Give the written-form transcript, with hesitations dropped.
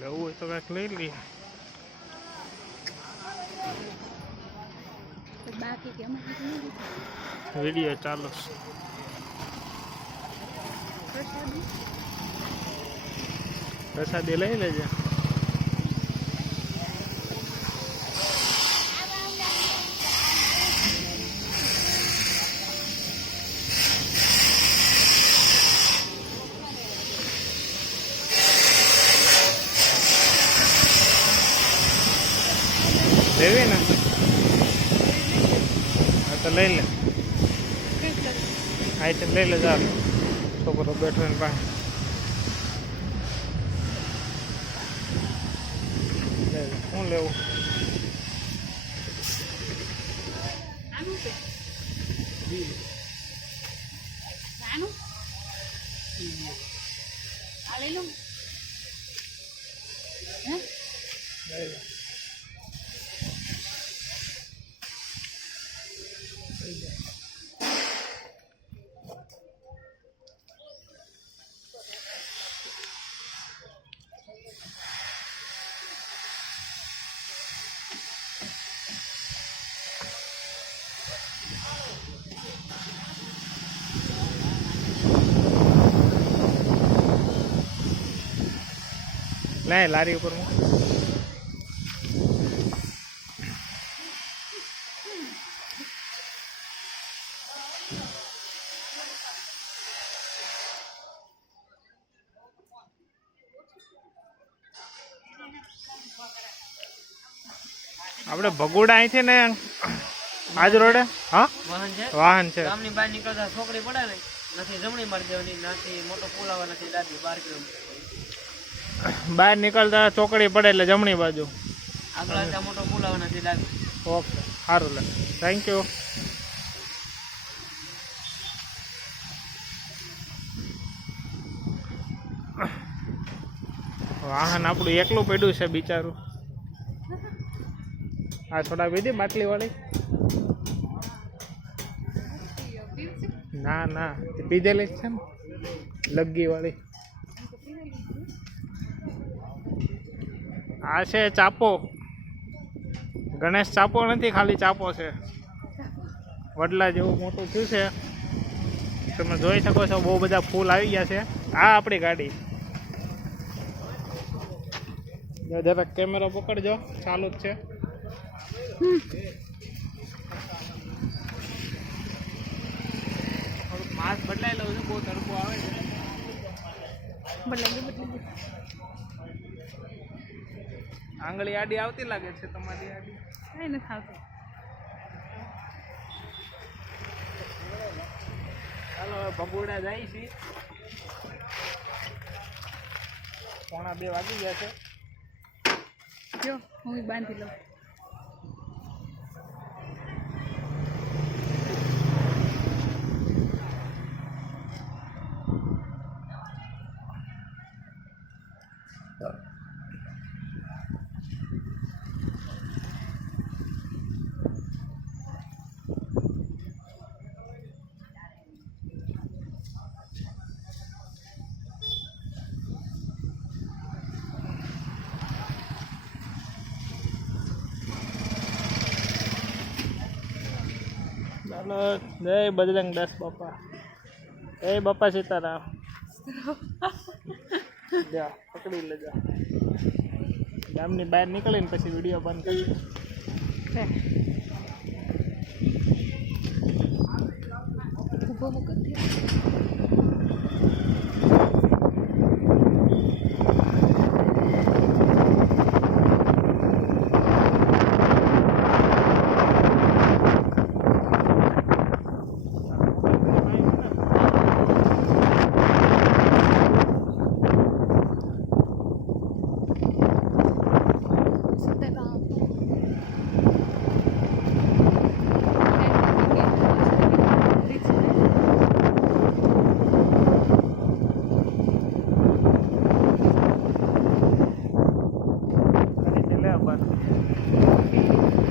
લેવું હોય તો કાંઈક લઈ લઈએ. બાકી કે વિડીયો ચાલુ પ્રસાદી લઈ લેજે. લેવી ને હા તો લઈ લે. આઈટમ લઈ લે ચાલ. છોકરો બેઠો ને પાસે શું લેવું? લે લારી ઉપર આપણે ભગોડા અહીંથી ને આજ રોડે હા વાહન છે. ગામની બહાર નીકળતા છોકરી પડે ને નથી જમણી મારી દેવાની, નથી મોટો પુલ આવે, નથી દાદી 12 કિલોમીટર બહાર નીકળતા ચોકડી પડે એટલે જમણી બાજુ આગળ ત્યાં મોટો પુલ આવે, નથી દાદી. ઓકે સારું લે થેન્ક યુ. વાહન આપણું એકલું પડ્યું છે બિચારું. આ સોડા પીધી બાટલી વાળી? ના ના પીધેલી જ છે ને લગ્ગી વાળી. આ છે ચાપો. ગણેશ ચાપો નથી, ખાલી ચાપો છે. વડલા જેવું મોટું થયું છે. તમે જોઈ શકો છો બહુ બધા ફૂલ આવી ગયા છે. આ આપણી ગાડી. જરાક કેમેરો પકડજો, ચાલુ જ છે. માસ્ક બદલાઈ લઉં છું, બહુ તડકો આવે છે. આંગળી આડી આવતી લાગે છે તમારી. આડી કઈ નથી આવતું. ચાલો ભગોડા જાય છે. 1:45 વાગી ગયા છે. જો હું બાંધી લઉં. ચાલો જય બજરંગ દાસ બાપા. જય બાપા સીતારામ. જા પકડી લેજા. ગામની બહાર નીકળીને પછી વિડીયો બંધ કરી. ઉભો મૂકી